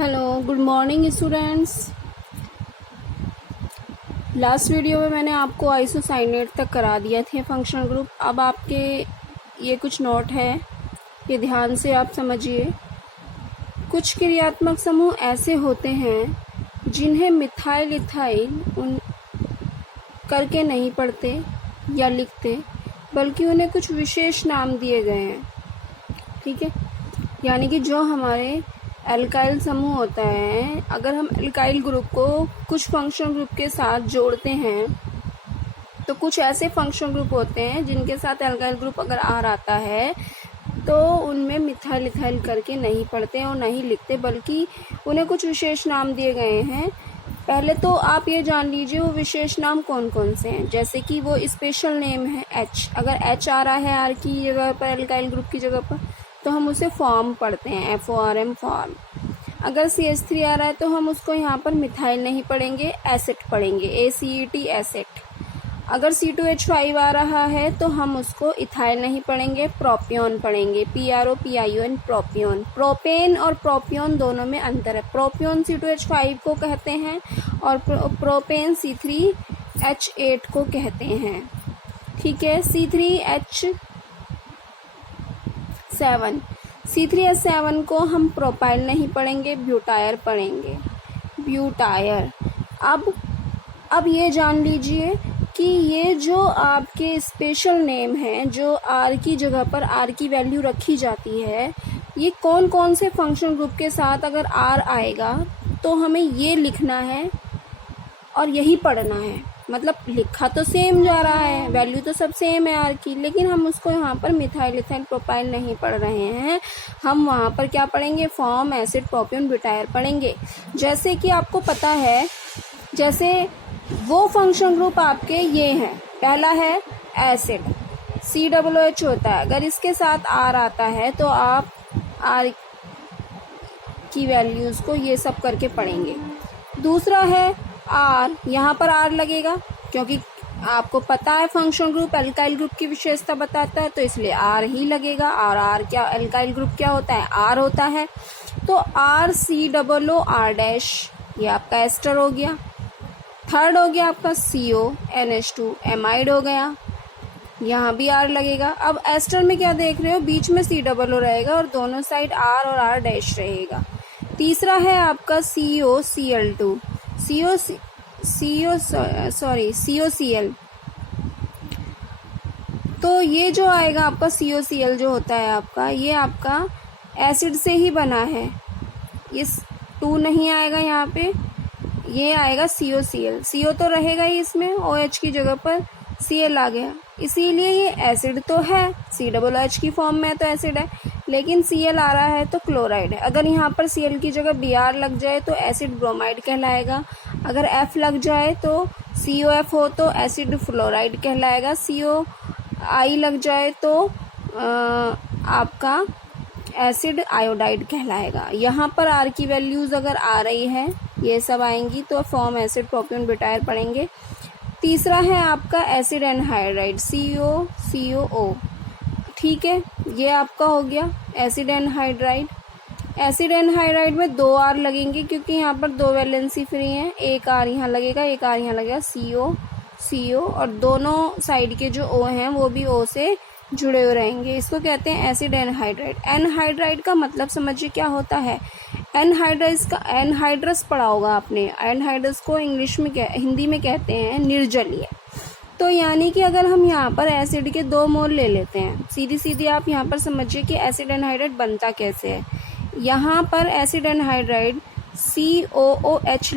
Hello, good morning students. Last video में मैंने आपको आइसोसाइनेट तक करा दिया थे फंक्शनल ग्रुप। अब आपके ये कुछ नोट है, ये ध्यान से आप समझिए। कुछ क्रियात्मक समूह ऐसे होते हैं जिन्हें मिथाइल इथाइल उन करके नहीं पढ़ते या लिखते, बल्कि उन्हें कुछ विशेष नाम दिए गए हैं। ठीक है, यानी कि जो हमारे एल्काइल समूह होता है, अगर हम एल्काइल ग्रुप को कुछ फंक्शनल ग्रुप के साथ जोड़ते हैं तो कुछ ऐसे फंक्शनल ग्रुप होते हैं जिनके साथ एल्काइल ग्रुप अगर आर आता है तो उनमें मिथाइल इथाइल करके नहीं पढ़ते और नहीं लिखते, बल्कि उन्हें कुछ विशेष नाम दिए गए हैं। पहले तो आप ये जान लीजिए वो विशेष नाम कौन कौन से हैं। जैसे कि वो स्पेशल नेम है एच। अगर एच आ रहा है आर की जगह पर, एल्काइल ग्रुप की जगह पर, तो हम उसे फॉर्म पढ़ते हैं, FORM फॉर्म। अगर CH3 आ रहा है तो हम उसको यहाँ पर मिथाइल नहीं पढ़ेंगे, एसिड पढ़ेंगे, ACET एसिड। अगर C2H5 आ रहा है तो हम उसको इथाइल नहीं पढ़ेंगे, प्रोपियोन पढ़ेंगे, PROPION प्रोपियोन। प्रोपेन और प्रोपियोन दोनों में अंतर है। प्रोपियोन C2H5 को कहते हैं और प्रोपेन C3H8 को कहते हैं। ठीक है, C3H7 को हम प्रोपाइल नहीं पढ़ेंगे, ब्यूटायर पढ़ेंगे, ब्यूटायर। अब ये जान लीजिए कि ये जो आपके स्पेशल नेम हैं, जो आर की जगह पर आर की वैल्यू रखी जाती है, ये कौन कौन से फंक्शन ग्रुप के साथ अगर आर आएगा तो हमें ये लिखना है और यही पढ़ना है। मतलब लिखा तो सेम जा रहा है, वैल्यू तो सब सेम है आर की, लेकिन हम उसको यहाँ पर मिथाइल इथाइल प्रोपाइल नहीं पढ़ रहे हैं। हम वहाँ पर क्या पढ़ेंगे? फॉर्म, एसिड, प्रोपियोन, ब्यूटायर पढ़ेंगे। जैसे कि आपको पता है, जैसे वो फंक्शन ग्रुप आपके ये हैं। पहला है एसिड, COOH होता है। अगर इसके साथ आर आता है तो आप आर की वैल्यूज को ये सब करके पढ़ेंगे। दूसरा है आर, यहाँ पर आर लगेगा क्योंकि आपको पता है फंक्शन ग्रुप एल्काइल ग्रुप की विशेषता बताता है, तो इसलिए आर ही लगेगा। और आर क्या, एल्काइल ग्रुप क्या होता है? आर होता है। तो RCOOR', ये आपका एस्टर हो गया। थर्ड हो गया आपका CONH2, एमाइड हो गया, यहाँ भी आर लगेगा। अब एस्टर में क्या देख रहे हो? बीच में COO रहेगा और दोनों साइड आर और R' रहेगा। तीसरा है आपका COCl2, COCl। तो ये जो आएगा आपका COCl जो होता है आपका, ये आपका एसिड से ही बना है। ये 2 नहीं आएगा यहाँ पे, ये आएगा COCl। CO तो रहेगा ही इसमें, OH की जगह पर Cl आ गया, इसीलिए ये एसिड तो है, COOH की फॉर्म में तो एसिड है, लेकिन Cl आ रहा है तो क्लोराइड है। अगर यहाँ पर Cl की जगह Br लग जाए तो एसिड ब्रोमाइड कहलाएगा। अगर F लग जाए तो COF हो तो एसिड फ्लोराइड कहलाएगा। COI लग जाए तो आपका एसिड आयोडाइड कहलाएगा। यहाँ पर आर की वैल्यूज अगर आ रही है, ये सब आएंगी तो फॉर्म, एसिड, प्रोपियोन, ब्यूटायर पढ़ेंगे। तीसरा है आपका एसिड एनहाइड्राइड, COCOO। ठीक है, ये आपका हो गया एसिड एनहाइड्राइड। एसिड एनहाइड्राइड में 2 आर लगेंगे क्योंकि यहाँ पर 2 वैलेंसी फ्री हैं। एक आर यहाँ लगेगा, एक आर यहाँ लगेगा, CO, और दोनों साइड के जो O हैं वो भी O से जुड़े हुए रहेंगे। इसको कहते हैं एसिड एनहाइड्राइड। एनहाइड्राइड का मतलब समझिए क्या होता है। एनहाइड्रस पढ़ा होगा आपने। एनहाइड्रस को इंग्लिश में हिंदी में कहते हैं निर्जलीय। तो यानी कि अगर हम यहाँ पर एसिड के 2 मोल ले लेते हैं, सीधी सीधी आप यहाँ पर समझिए कि एसिड एनहाइड्राइड बनता कैसे है। यहाँ पर एसिड एनहाइड्राइड COOH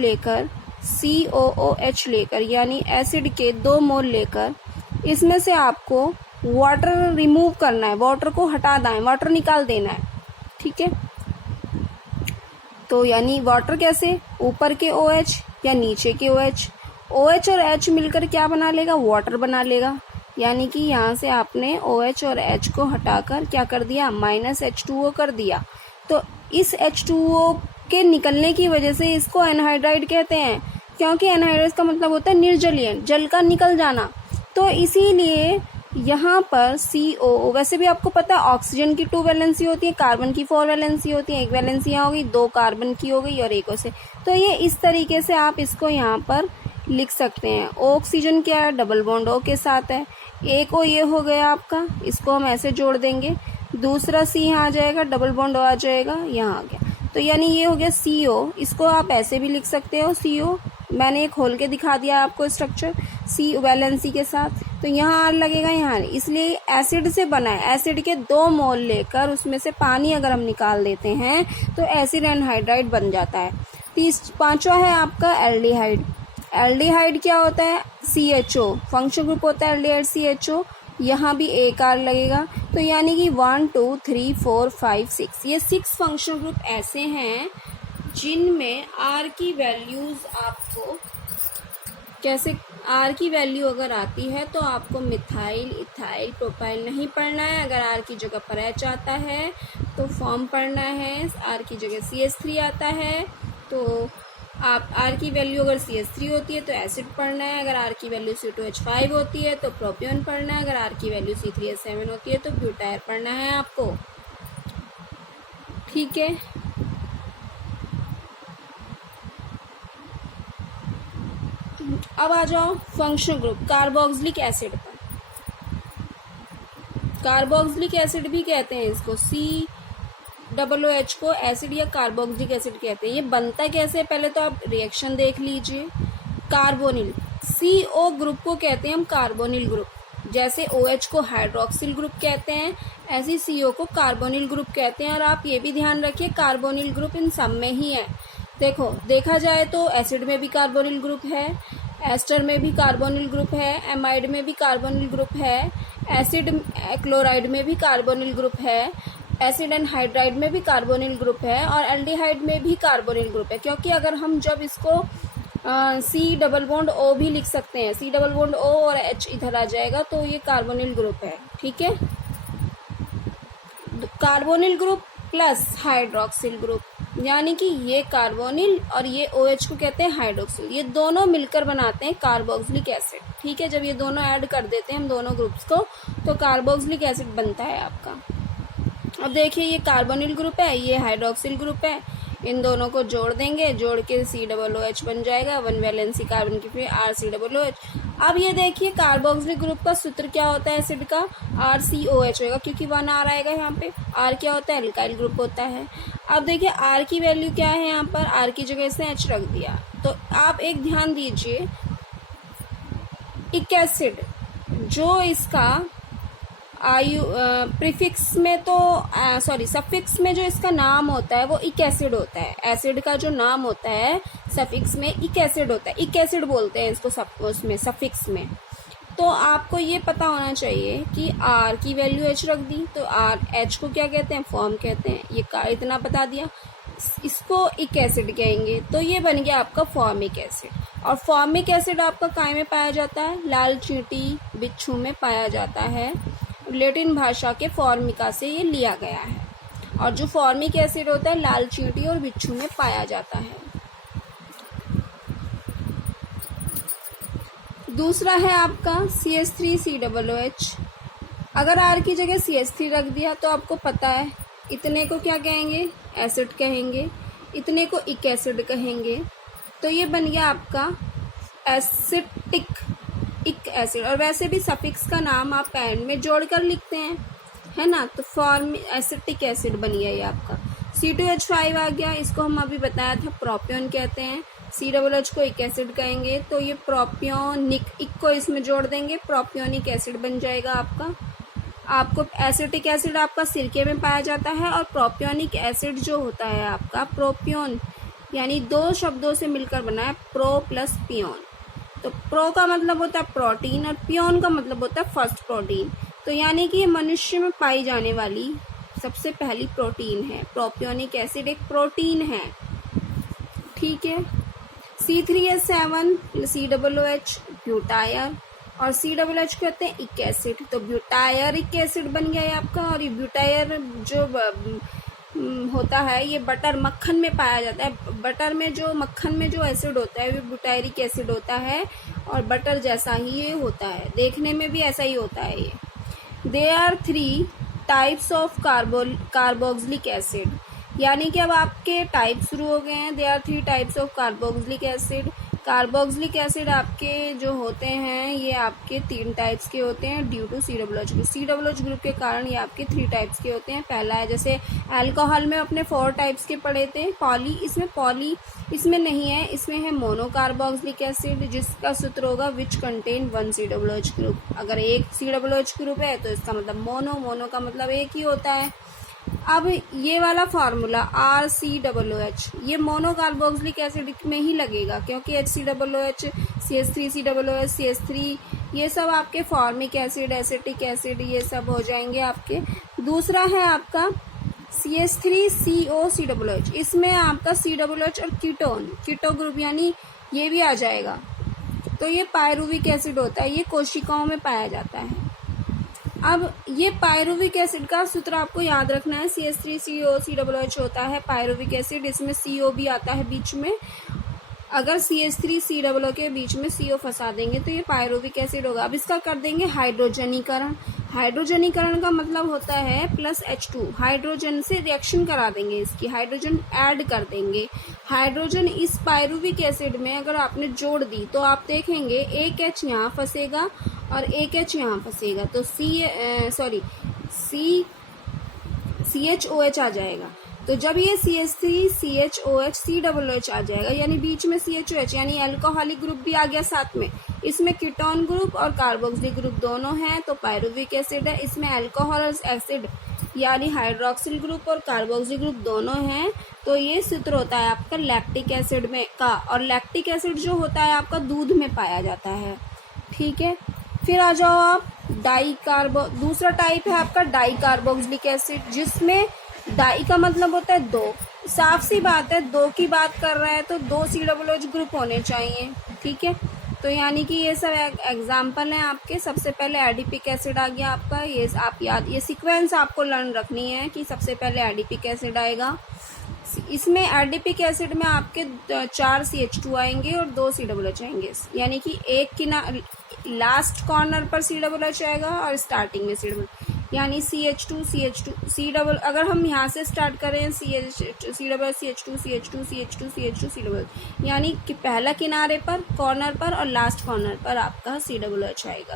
लेकर यानी एसिड के 2 मोल लेकर, इसमें से आपको वाटर रिमूव करना है, वाटर को हटा देना है, वाटर निकाल देना है। ठीक है, तो यानी वाटर कैसे? ऊपर के OH या नीचे के OH। OH और H मिलकर क्या बना लेगा? वाटर बना लेगा। यानी कि यहाँ से आपने OH और H को हटाकर क्या कर दिया? -H2O कर दिया। तो इस H2O के निकलने की वजह से इसको एनहाइड्राइड कहते हैं, क्योंकि एनहाइड्राइड का मतलब होता है निर्जलीय, जल का निकल जाना। तो इसीलिए यहाँ पर CO, वैसे भी आपको पता है ऑक्सीजन की 2 वैलेंसी होती है, कार्बन की 4 वैलेंसी होती है, एक वैलेंसी यहाँ होगी, 2 कार्बन की हो गई और एक से। तो ये इस तरीके से आप इसको यहाँ पर लिख सकते हैं। ऑक्सीजन क्या है, डबल बॉन्ड O के साथ है, एक O ये हो गया आपका, इसको हम ऐसे जोड़ देंगे, दूसरा C यहाँ आ जाएगा, डबल बॉन्ड O आ जाएगा, यहाँ आ गया। तो यानी ये हो गया CO, इसको आप ऐसे भी लिख सकते हो CO, मैंने ये खोल के दिखा दिया आपको स्ट्रक्चर, C वैलेंसी के साथ। तो यहाँ R लगेगा, यहाँ इसलिए एसिड से बना है। एसिड के 2 मोल लेकर उसमें से पानी अगर हम निकाल देते हैं तो एसिड एनहाइड्राइड बन जाता है। पांचवा है आपका एल्डिहाइड। एल्डिहाइड क्या होता है, CHO, फंक्शन ग्रुप होता है एल्डिहाइड CHO, यहाँ भी एक R लगेगा। तो यानी कि 1 2 3 4 5 6, ये 6 फंक्शन ग्रुप ऐसे हैं जिनमें R की वैल्यूज आपको कैसे, R की वैल्यू अगर आती है तो आपको मिथाइल, इथाइल, प्रोपाइल नहीं पढ़ना है। अगर R की जगह पर H आता है तो फॉर्म पढ़ना है। R की जगह CH3 आता है तो आप R की वैल्यू अगर CH3 होती है तो एसिड पढ़ना है। अगर R की वैल्यू C2H5 होती है तो प्रोपियोन पढ़ना है। अगर R की वैल्यू C3H7 होती है तो ब्यूटायर पढ़ना है आपको। ठीक है, अब आ जाओ फंक्शन ग्रुप कार्बोक्सिलिक एसिड पर। कार्बोक्सिलिक एसिड भी कहते हैं इसको, COOH को एसिड या कार्बोक्सिलिक एसिड कहते हैं। ये बनता कैसे है, पहले तो आप रिएक्शन देख लीजिए। कार्बोनिल, CO ग्रुप को कहते हैं हम कार्बोनिल ग्रुप। जैसे OH को हाइड्रोक्सिल ग्रुप कहते हैं, ऐसे CO को कार्बोनिल ग्रुप कहते हैं। और आप ये भी ध्यान रखिए कार्बोनिल ग्रुप इन सब में ही है। देखा जाए तो एसिड में भी कार्बोनिल ग्रुप है, एस्टर में भी कार्बोनिल ग्रुप है, एमाइड में भी कार्बोनिल ग्रुप है, एसिड क्लोराइड में भी कार्बोनिल ग्रुप है, एसिड एनहाइड्राइड में भी कार्बोनिल ग्रुप है और एल्डिहाइड में भी कार्बोनिल ग्रुप है। क्योंकि अगर हम जब इसको C डबल बॉन्ड O भी लिख सकते हैं, C डबल बॉन्ड O और H इधर आ जाएगा तो ये कार्बोनिल ग्रुप है। ठीक है, carbonyl group plus hydroxyl group, यानी कि ये कार्बोनिल और ये OH को कहते हैं हाइड्रोक्सिल, ये दोनों मिलकर बनाते हैं कार्बोक्सिलिक एसिड। ठीक है, जब ये दोनों ऐड कर देते हैं हम दोनों ग्रुप्स को तो कार्बोक्सिलिक एसिड बनता है आपका। अब देखिए ये कार्बोनिल ग्रुप है, ये हाइड्रोक्सिल ग्रुप है, इन दोनों को जोड़ देंगे, जोड़ के COOH बन जाएगा, 1 वैलेंसी कार्बन की, फिर RCOOH। अब ये देखिए कार्बोक्सिलिक ग्रुप का सूत्र क्या होता है एसिड का, RCOH होगा क्योंकि 1 R आएगा यहाँ पे। R क्या होता है, एल्काइल ग्रुप होता है। अब देखिए R की वैल्यू क्या है, यहाँ पर R की जगह इसने H रख दिया। तो आप एक ध्यान दीजिए, इक एसिड जो इसका प्रीफिक्स में तो सफिक्स में जो इसका नाम होता है वो इक एसिड होता है। एसिड का जो नाम होता है सफिक्स में इक एसिड होता है, इक एसिड बोलते हैं इसको उसमें सफिक्स में। तो आपको ये पता होना चाहिए कि R की वैल्यू H रख दी तो H को क्या कहते हैं, फॉर्म कहते हैं। ये इतना बता दिया, इसको इक एसिड कहेंगे। तो ये बन गया आपका फॉर्मिक एसिड। और फॉर्मिक एसिड आपका काय में पाया जाता है, लाल चींटी बिच्छू में पाया जाता है। लैटिन भाषा के फॉर्मिका से ये लिया गया है। और जो फॉर्मिक एसिड होता है लाल चींटी और बिच्छू में पाया जाता है। दूसरा है आपका CH3COOH। अगर R की जगह CH3 रख दिया तो आपको पता है इतने को क्या कहेंगे, एसिड कहेंगे, इतने को इक एसिड कहेंगे। तो ये बन गया आपका एसिटिक इक एसिड। और वैसे भी सफिक्स का नाम आप एंड में जोड़कर लिखते हैं, है ना। तो फॉर्म एसिटिक एसिड बन गया ये आपका। C2H5 आ गया, इसको हम अभी बताया था प्रोपियोन कहते हैं। COOH को इक एसिड कहेंगे तो ये प्रोपियोनिक, इक को इसमें जोड़ देंगे, प्रोपियोनिक एसिड बन जाएगा आपका। आपको एसिटिक एसिड आपका सिरके में पाया जाता है और प्रोपियोनिक एसिड जो होता है आपका प्रोपियोन, यानी 2 शब्दों से मिलकर बना है, प्रो प्लस पियोन। तो प्रो का मतलब होता है प्रोटीन और पियोन का मतलब होता है फर्स्ट प्रोटीन। तो यानी कि ये मनुष्य में पाई जाने वाली सबसे पहली प्रोटीन है। प्रोपियोनिक एसिड एक प्रोटीन है। ठीक है, C3H7 COOH ब्यूटायर और COOH कहते हैं इक एसिड। तो ब्यूटायरिक एसिड बन गया है आपका। और ये ब्यूटायर जो होता है, ये बटर मक्खन में पाया जाता है। बटर में जो मक्खन में जो एसिड होता है वो बुटायरिक एसिड होता है और बटर जैसा ही ये होता है, देखने में भी ऐसा ही होता है ये। There are 3 types of carboxylic acid, यानी कि अब आपके टाइप शुरू हो गए हैं। There are 3 types of carboxylic acid. Carboxylic acid आपके जो होते हैं ये आपके 3 टाइप्स के होते हैं due to COOH group. COOH group के कारण ये आपके 3 टाइप्स के होते हैं। पहला है जैसे अल्कोहल में अपने 4 टाइप्स के पढ़े थे, पॉली इसमें नहीं है, इसमें है मोनोकार्बोक्सिलिक एसिड, जिसका सूत्र होगा विच कंटेन 1 COOH ग्रुप। अगर एक COOH ग्रुप है तो इसका मतलब मोनो का मतलब एक ही होता है। अब ये वाला फार्मूला RCOOH ये मोनोकार्बोक्सिलिक एसिड में ही लगेगा, क्योंकि HCOOH, CH3COOH, CH3 ये सब आपके फॉर्मिक एसिड, एसिटिक एसिड ये सब हो जाएंगे आपके। दूसरा है आपका CH3COCOOH, इसमें आपका COOH और कीटो ग्रुप यानी ये भी आ जाएगा। तो ये पायरुविक एसिड होता है, ये कोशिकाओं में पाया जाता है। अब ये पायरुविक एसिड का सूत्र आपको याद रखना है, CH3COCOOH होता है पायरुविक एसिड, इसमें CO भी आता है बीच में। अगर CH3COO के बीच में CO फंसा देंगे तो ये पायरुविक एसिड होगा। अब इसका कर देंगे हाइड्रोजनीकरण। हाइड्रोजनीकरण का मतलब होता है +H2, हाइड्रोजन से रिएक्शन करा देंगे, इसकी हाइड्रोजन ऐड कर देंगे। हाइड्रोजन इस पायरुविक एसिड में अगर आपने जोड़ दी तो आप देखेंगे एक H यहाँ फंसेगा और एक H यहाँ फंसेगा, तो CHOH आ जाएगा। तो जब ये CH3CHOH COOH आ जाएगा, यानी बीच में CHOH यानी अल्कोहलिक ग्रुप भी आ गया साथ में। इसमें कीटोन ग्रुप और कार्बोक्सिलिक ग्रुप दोनों हैं, तो पायरुविक एसिड है। इसमें अल्कोहल एसिड यानी हाइड्रोक्सिल ग्रुप और कार्बोक्सिल ग्रुप दोनों हैं, तो ये सूत्र होता है आपका लैक्टिक एसिड में का। और लैक्टिक एसिड जो होता है आपका दूध में पाया जाता है, ठीक है। फिर आ जाओ आप दूसरा टाइप है आपका डाइकार्बोक्सिलिक एसिड, जिसमें डाई का मतलब होता है 2। साफ सी बात है, 2 की बात कर रहा है तो 2 COOH ग्रुप होने चाहिए, ठीक है। तो यानी कि ये सब एग्जाम्पल हैं आपके। सबसे पहले एडिपिक एसिड आ गया आपका, ये आप याद, ये सीक्वेंस आपको लर्न रखनी है कि सबसे पहले एडिपिक एसिड आएगा। इसमें एडिपिक एसिड में आपके 4 CH2 आएंगे और 2 COOH आएंगे, यानी कि एक लास्ट कॉर्नर पर COOH आएगा और स्टार्टिंग में COOH, यानी CH2 अगर हम यहाँ से स्टार्ट करें COOH, यानी कि पहला किनारे पर, कॉर्नर पर और लास्ट कॉर्नर पर आपका COOH आएगा।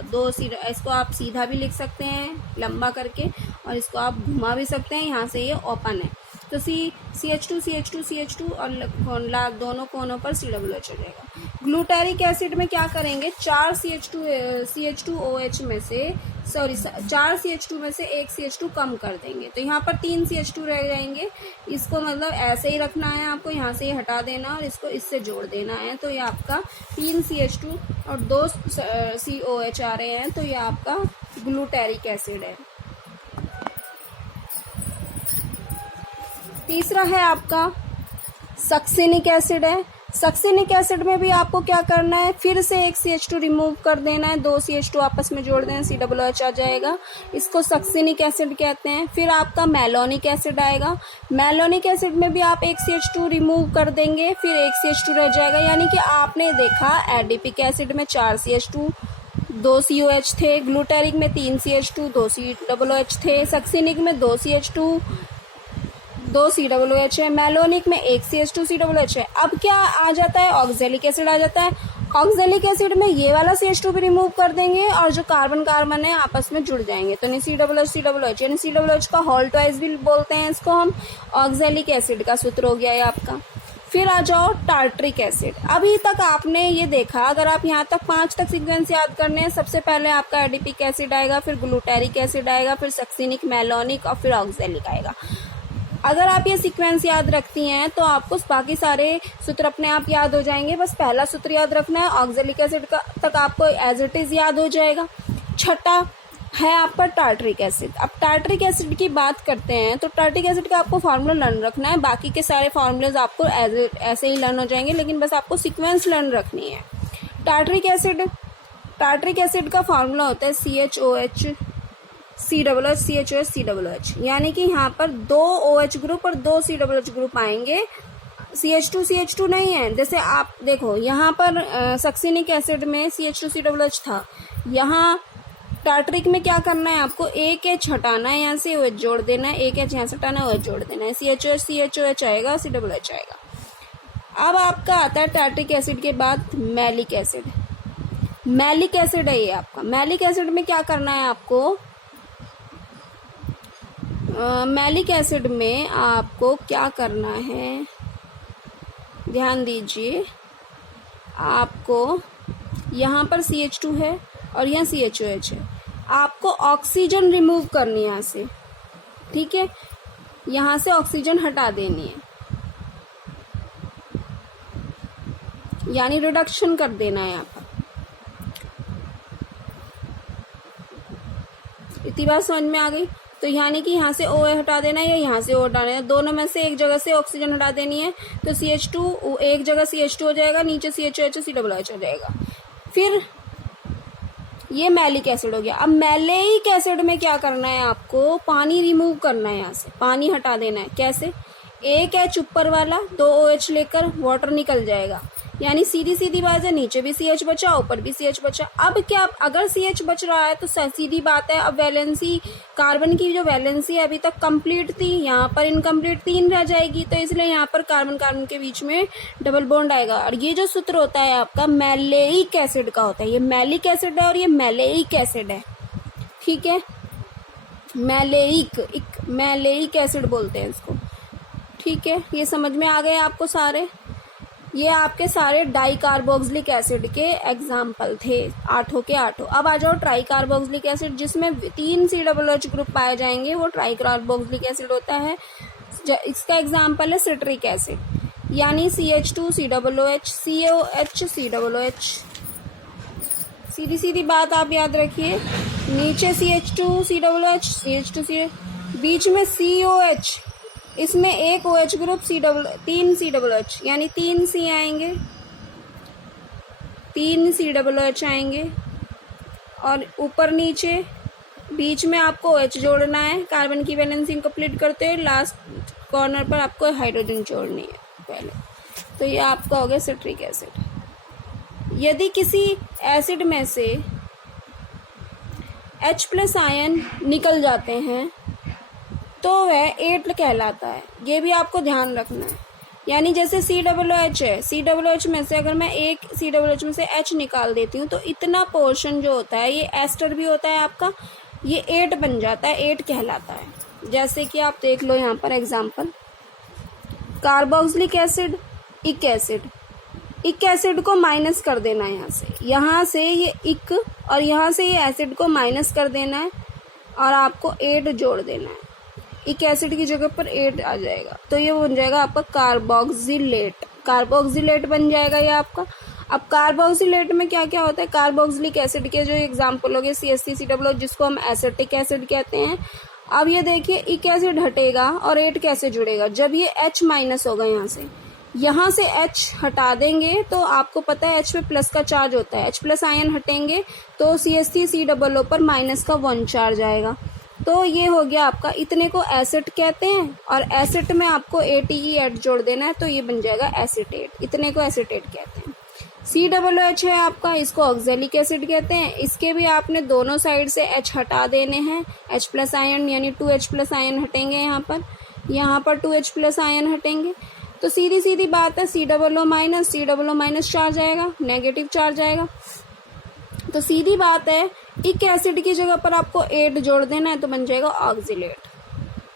इसको आप सीधा भी लिख सकते हैं लंबा करके, और इसको आप घुमा भी सकते हैं, यहाँ से ये ओपन है। तो CH2 और दोनों कोनों पर COOH हो जाएगा। ग्लूटारिक एसिड में क्या करेंगे, 4 CH2OH में से 4 CH2 में से 1 CH2 कम कर देंगे, तो यहाँ पर 3 CH2 रह जाएंगे। इसको मतलब ऐसे ही रखना है आपको, यहाँ से ये हटा देना और इसको इससे जोड़ देना है, तो ये आपका 3 CH2 और 2 COH आ रहे हैं, तो ये आपका ग्लूटारिक एसिड है। तीसरा है आपका सक्सिनिक एसिड है। सक्सिनिक एसिड में भी आपको क्या करना है, फिर से 1 CH2 रिमूव कर देना है, 2 CH2 आपस में जोड़ देना, COOH आ जाएगा, इसको सक्सिनिक एसिड कहते हैं। फिर आपका मैलोनिक एसिड आएगा। मैलोनिक एसिड में भी आप 1 CH2 रिमूव कर देंगे, फिर 1 CH2 रह जाएगा, यानी कि आपने देखा एडिपिक एसिड में 4 CH2 2 COH थे, ग्लूटारिक में 3 CH2 2 COOH थे, सक्सिनिक में 2 CH2 2 COOH है, मैलोनिक में 1 CH2 COOH है। अब क्या आ जाता है, ऑक्जेलिक एसिड आ जाता है। ऑक्जेलिक एसिड में ये वाला CH2 भी रिमूव कर देंगे और जो कार्बन है आपस में जुड़ जाएंगे, तो नहीं COOH यानी COOH का होल ट्वाइस भी बोलते हैं इसको हम। ऑक्जेलिक एसिड का सूत्र हो गया है आपका। फिर आ जाओ टार्ट्रिक एसिड। अभी तक आपने ये देखा, अगर आप यहाँ तक 5 तक सीक्वेंस याद करने हैं, सबसे पहले आपका एडिपिक एसिड आएगा, फिर ग्लूटारिक एसिड आएगा, फिर सक्सिनिक, मैलोनिक और फिर ऑक्जेलिक आएगा। अगर आप ये सीक्वेंस याद रखती हैं तो आपको बाकी सारे सूत्र अपने आप याद हो जाएंगे। बस पहला सूत्र याद रखना है, ऑक्जेलिक एसिड का तक आपको एज इट इज याद हो जाएगा। छठा है आपका टार्ट्रिक एसिड। अब टार्ट्रिक एसिड की बात करते हैं तो टार्ट्रिक एसिड का आपको फार्मूला लर्न रखना है, बाकी के सारे फार्मूलेज आपको ऐसे ही लर्न हो जाएंगे, लेकिन बस आपको सीक्वेंस लर्न रखनी है। टार्ट्रिक एसिड का फार्मूला होता है CHOH COOH CHOH COOH, यानी कि यहाँ पर 2 OH ग्रुप और 2 COOH ग्रुप आएंगे, CH2 नहीं है। जैसे आप देखो यहाँ पर सक्सिनिक एसिड में CH2 COOH था, यहाँ टार्टरिक में क्या करना है आपको, एक H हटाना है, यहाँ से OH जोड़ देना है, एक H यहाँ से हटाना है, OH जोड़ देना है, CHOH CHOH आएगा, COOH आएगा। अब आपका आता है टार्टरिक एसिड के बाद मैलिक एसिड। मैलिक एसिड है ये आपका। मैलिक एसिड में क्या करना है आपको, मैलिक एसिड में आपको क्या करना है, ध्यान दीजिए। आपको यहाँ पर CH2 है और यहाँ CHOH है, आपको ऑक्सीजन रिमूव करनी है यहाँ से, ठीक है, यहाँ से ऑक्सीजन हटा देनी है, यानी रिडक्शन कर देना है यहाँ पर। इतनी बात समझ में आ गई। तो यानी कि यहाँ से OH हटा देना है या यहाँ से OH हटाना है, दोनों में से एक जगह से ऑक्सीजन हटा देनी है। तो CH2 एक जगह CH2 हो जाएगा, नीचे CHOH COOH हो जाएगा। फिर ये मैलिक एसिड हो गया। अब मैलेइक एसिड में क्या करना है आपको, पानी रिमूव करना है, यहाँ से पानी हटा देना है। कैसे, एक H ऊपर वाला, 2 OH लेकर वाटर निकल जाएगा, यानी सीधी सीधी बात है, नीचे भी CH बचा, ऊपर भी CH बचा। अब क्या, अगर CH बच रहा है तो सीधी बात है, अब वैलेंसी, कार्बन की जो वैलेंसी है अभी तक कंप्लीट थी, यहाँ पर इनकम्प्लीट 3 रह जाएगी, तो इसलिए यहाँ पर कार्बन कार्बन के बीच में डबल बॉन्ड आएगा। और ये जो सूत्र होता है आपका मैलेइक एसिड का होता है, ये मैलिक एसिड है और ये मैलेइक एसिड है, ठीक है। मैलेइक एसिड बोलते हैं इसको, ठीक है। ये समझ में आ गए आपको सारे। ये आपके सारे डाई कार्बोक्सिलिक एसिड के एग्जाम्पल थे, 8 के 8। अब आ जाओ ट्राई कार्बोक्सिलिक एसिड, जिसमें 3 COOH ग्रुप पाए जाएंगे, वो ट्राई कार्बोक्सिलिक एसिड होता है। इसका एग्जाम्पल है सिट्रिक एसिड, यानी CH2 COOH COH COOH। सीधी सीधी बात आप याद रखिए, नीचे CH2 COOH CH2 बीच में COH, इसमें एक OH ग्रुप 3 COOH, यानी 3 C आएंगे, 3 COOH आएंगे, और ऊपर नीचे बीच में आपको OH जोड़ना है, कार्बन की वैलेंसी कंप्लीट करते हुए लास्ट कॉर्नर पर आपको हाइड्रोजन जोड़नी है पहले। तो ये आपका हो गया सिट्रिक एसिड। यदि किसी एसिड में से H+ आयन निकल जाते हैं तो वह एट कहलाता है, ये भी आपको ध्यान रखना है। यानी जैसे COOH है, COOH में से अगर मैं एक COOH में से H निकाल देती हूँ तो इतना पोर्शन जो होता है, ये एस्टर भी होता है आपका, ये 8 बन जाता है, 8 कहलाता है। जैसे कि आप देख लो यहाँ पर एग्जाम्पल, कार्बोक्सिलिक एसिड, इक एसिड को माइनस कर देना है, यहाँ से ये इक और यहाँ से ये एसिड को माइनस कर देना है और आपको 8 जोड़ देना है। इक एसिड की जगह पर 8 आ जाएगा, तो ये बन जाएगा आपका कार्बोक्सिलेट बन जाएगा ये आपका। अब कार्बोक्सिलेट में क्या क्या होता है, कार्बोक्सिलिक एसिड के जो एग्जाम्पल हो गए CH3 COOH, जिसको हम एसिटिक एसिड कहते हैं। अब ये देखिए, इक एसिड हटेगा और 8 कैसे जुड़ेगा, जब ये H- होगा, यहाँ से H हटा देंगे तो आपको पता है H पे प्लस का चार्ज होता है, H+ आयन हटेंगे तो CH3 COO पर माइनस का 1 चार्ज आएगा। तो ये हो गया आपका, इतने को एसिड कहते हैं, और एसिड में आपको ATE जोड़ देना है, तो ये बन जाएगा एसिटेट, इतने को एसिटेट कहते हैं। COOH है आपका, इसको ऑक्जेलिक एसिड कहते हैं। इसके भी आपने दोनों साइड से H हटा देने हैं, H+ आयन यानी 2H+ आयन हटेंगे, यहाँ पर 2H+ आयन हटेंगे। तो सीधी सीधी बात है, COO- चार्ज आएगा, नेगेटिव चार्ज आएगा। तो सीधी बात है, इक एसिड की जगह पर आपको 8 जोड़ देना है, तो बन जाएगा ऑक्जिलेट,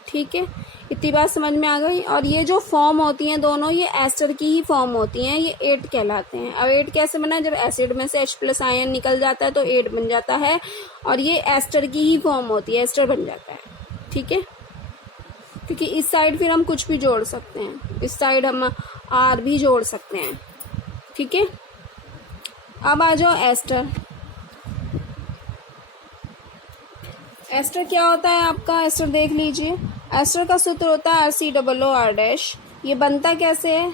ठीक है। इतनी बात समझ में आ गई। और ये जो फॉर्म होती हैं दोनों, ये एस्टर की ही फॉर्म होती हैं, ये 8 कहलाते हैं। अब 8 कैसे बना, जब एसिड में से H+ आयन निकल जाता है तो 8 बन जाता है, और ये एस्टर की ही फॉर्म होती है, एस्टर बन जाता है, ठीक है। क्योंकि इस साइड फिर हम कुछ भी जोड़ सकते हैं, इस साइड हम R भी जोड़ सकते हैं, ठीक है। अब आ जाओ एस्टर। एस्टर क्या होता है आपका, एस्टर देख लीजिए। एस्टर का सूत्र होता है RCOOR'। ये बनता कैसे है,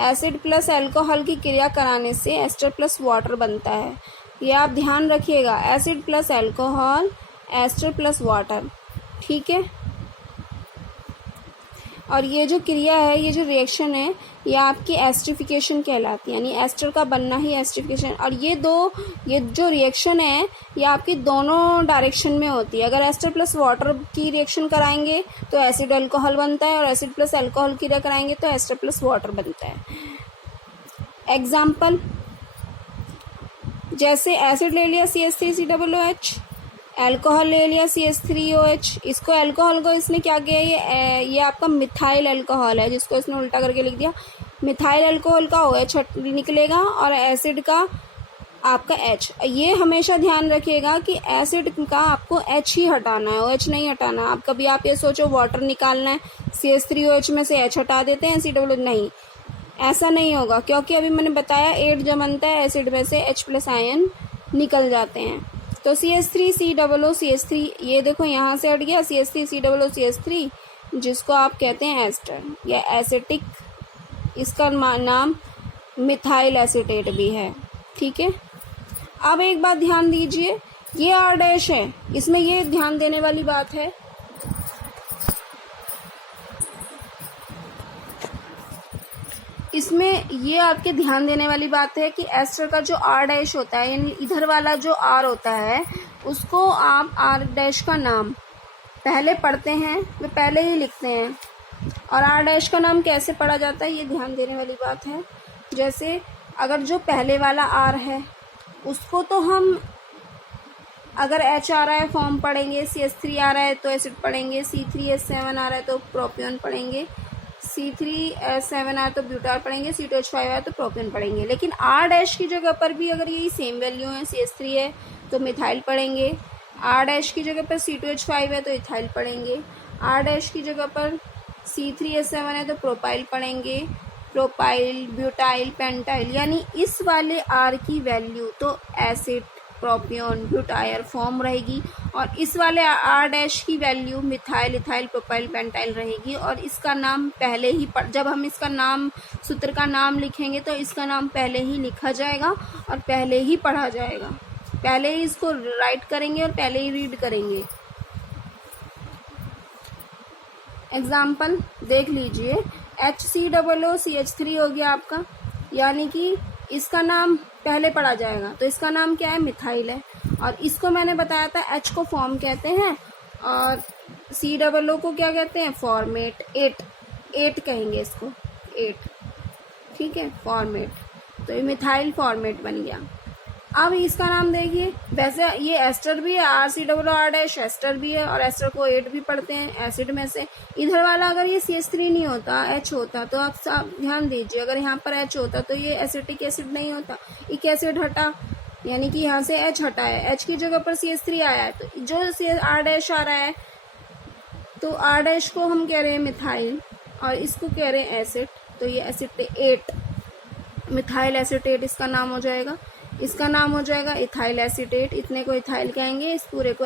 एसिड प्लस अल्कोहल की क्रिया कराने से एस्टर प्लस वाटर बनता है। ये आप ध्यान रखिएगा, acid plus alcohol, ester plus water, ठीक है। और ये जो क्रिया है, ये जो रिएक्शन है, ये आपकी एस्टरिफिकेशन कहलाती है, यानी एस्टर का बनना ही एस्टरिफिकेशन। और ये जो रिएक्शन है ये आपकी दोनों डायरेक्शन में होती है। अगर एस्टर प्लस वाटर की रिएक्शन कराएंगे तो एसिड अल्कोहल बनता है, और एसिड प्लस अल्कोहल की कराएंगे तो एस्टर प्लस वाटर बनता है। एग्जाम्पल, जैसे एसिड ले लिया CH3COOH, अल्कोहल ले लिया CH3OH। इसको अल्कोहल को इसने क्या किया, ये आपका मिथाइल अल्कोहल है, जिसको इसने उल्टा करके लिख दिया। मिथाइल अल्कोहल का OH निकलेगा और एसिड का आपका H। ये हमेशा ध्यान रखिएगा कि एसिड का आपको H ही हटाना है, OH नहीं हटाना। आप कभी आप ये सोचो वाटर निकालना है, CH3OH में से H हटा देते हैं, COO नहीं, ऐसा नहीं होगा, क्योंकि अभी मैंने बताया 8 जब बनता है एसिड में से H प्लस आयन निकल जाते हैं। तो CH3COO CH3, ये देखो यहाँ से हट गया CH3COO CH3, जिसको आप कहते हैं एस्टर या एसिटिक। इसका नाम मिथाइल एसीटेट भी है, ठीक है। अब एक बात ध्यान दीजिए, ये R' है, इसमें ये ध्यान देने वाली बात है, इसमें ये आपके ध्यान देने वाली बात है कि एस्टर का जो R' होता है, यानी इधर वाला जो R होता है, उसको आप R' का नाम पहले पढ़ते हैं, वे पहले ही लिखते हैं। और R' का नाम कैसे पढ़ा जाता है, ये ध्यान देने वाली बात है। जैसे अगर जो पहले वाला R है उसको तो हम, अगर H आ रहा है फॉर्म पढ़ेंगे, CH3 आ रहा है तो एसिड पढ़ेंगे, C3H7 आ रहा है तो प्रोपियन पढ़ेंगे, C3H7 आया तो ब्यूटार पढ़ेंगे, C2H5 आया तो प्रोपियन पढ़ेंगे। लेकिन R' की जगह पर भी अगर यही सेम वैल्यू है, CH3 है तो मिथाइल पढ़ेंगे, R' की जगह पर C2H5 है तो इथाइल पढ़ेंगे, R' की जगह पर C3H7 है तो प्रोपाइल पढ़ेंगे, प्रोपाइल, ब्यूटाइल, पेंटाइल। यानी इस वाले R की वैल्यू तो एसिड, प्रोपियन, ब्यूटायर फॉर्म रहेगी, और इस वाले R' की value methyl, ethyl, propyl, pentyl रहेगी। और इसका नाम पहले ही जब हम इसका नाम, सूत्र का नाम लिखेंगे तो इसका नाम पहले ही लिखा जाएगा और पहले ही पढ़ा जाएगा, पहले ही इसको राइट करेंगे और पहले ही रीड करेंगे। एग्जाम्पल देख लीजिए, HCOO CH3 हो गया आपका, यानी कि इसका नाम पहले पढ़ा जाएगा, तो इसका नाम क्या है, मिथाइल है। और इसको मैंने बताया था H को फॉर्म कहते हैं, और COO को क्या कहते हैं, फॉर्मेट। 8 कहेंगे इसको, 8, ठीक है, फॉर्मेट। तो ये मिथाइल फॉर्मेट बन गया। अब इसका नाम देखिए, वैसे ये एस्टर भी है, RCOO एस्टर भी है, और एस्टर को 8 भी पढ़ते हैं एसिड में से। इधर वाला अगर ये CH3 नहीं होता, H होता, तो आप सब ध्यान दीजिए, अगर यहाँ पर H होता तो ये एसिटिक एसिड नहीं होता, एक एसिड हटा, यानी कि यहाँ से H हटा है, H की जगह पर CH3 आया है, तो जो R' आ रहा है तो R' को हम कह रहे हैं मिथाइल और इसको कह रहे हैं एसिड, तो ये एसिटेट, मिथाइल एसिटेट इसका नाम हो जाएगा। इसका नाम हो जाएगा इथाइल एसीटेट, इतने को इथाइल कहेंगे, इस पूरे को